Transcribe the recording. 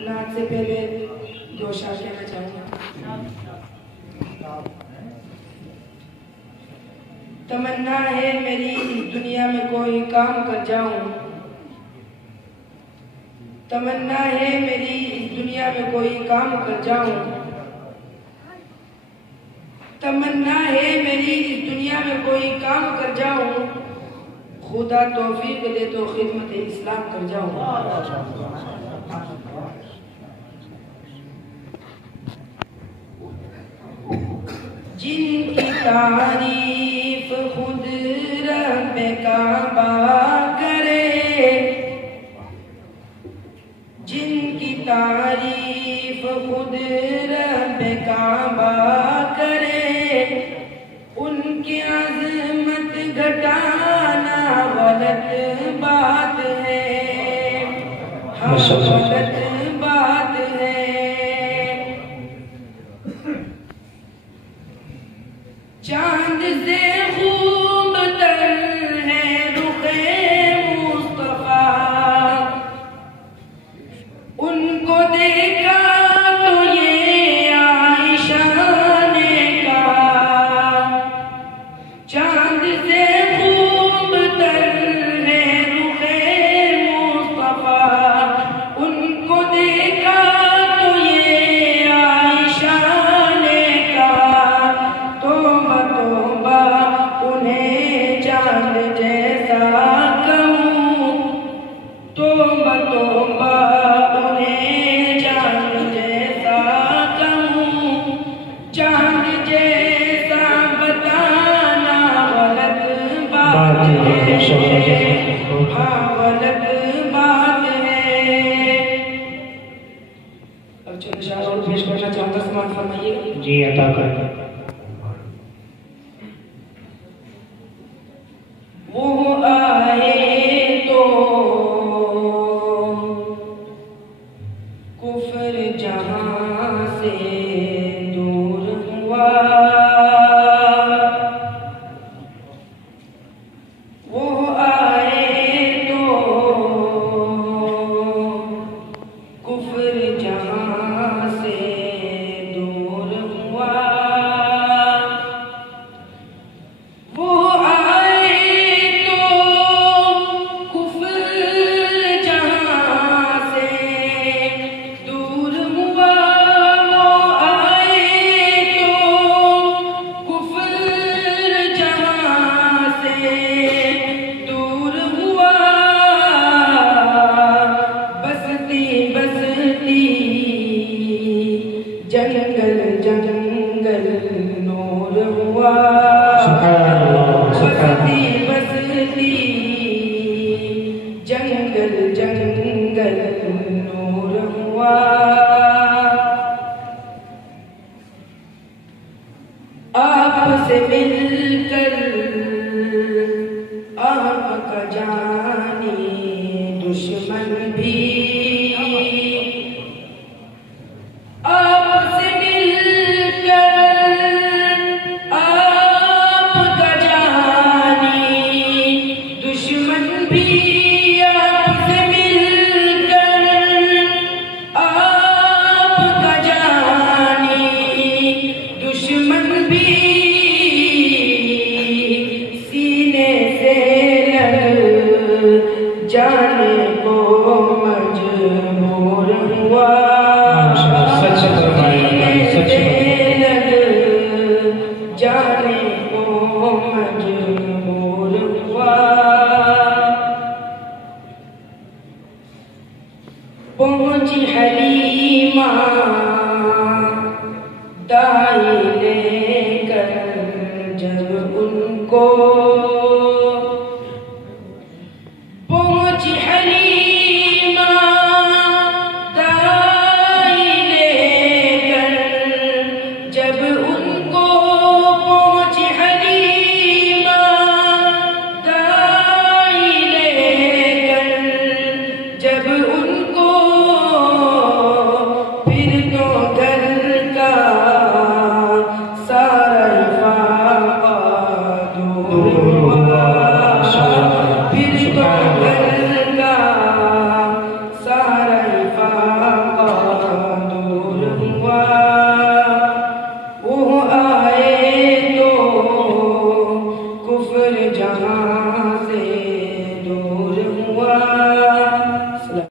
नाच से पहले दो शायर कहना चाहूँगा। तमन्ना है मेरी दुनिया में कोई काम कर जाऊं, तमन्ना है मेरी इस दुनिया में कोई काम कर जाऊं, तमन्ना है मेरी इस दुनिया में कोई काम कर जाऊं, खुदा तौफीक दे तो खिदमत इस्लाम कर जाऊं। जिनकी तारीफ खुद रब काबा करे, जिनकी तारीफ खुद रब काबा करे, उनकी अज़मत घटाना गलत बात है, हाँ गलत बात है। चांद से खूबतर है रुखे मुस्तफा, उनको देखा तो ये आयशा ने कहा, चांद से खूबतर है रुखे मुस्तफा, उनको देखा तो ये आयशा ने कहा, तौबा उन्हें चांद जैसा कहूँ, तौबा उन्हें चांद जैसा कहूँ, चांद जैसा बताना गलत बात है, हाँ गलत बात है। अब चंद शायर और पेश करना चाहूँगा, समाज फरमाइए। जी अता कर। वो आए तो कुफ्र जहां से दूर हुआ, वो आए तो कुफ्र जहां से दूर हुआ, वो जंगल जंगल नूर हुआ, बसती बसती जंगल जंगल नूर हुआ, आपसे मिलकर आपका जाने दुश्मन भी, आपसे मिलकर आपका जाने दुश्मन भी, आपसे मिलकर आपका जाने दुश्मन भी, सीने से लग जाने को मजबूर हुआ, जाने को मजबूर हुआ, पहुंची हलीमा दाई लेकर जब उनको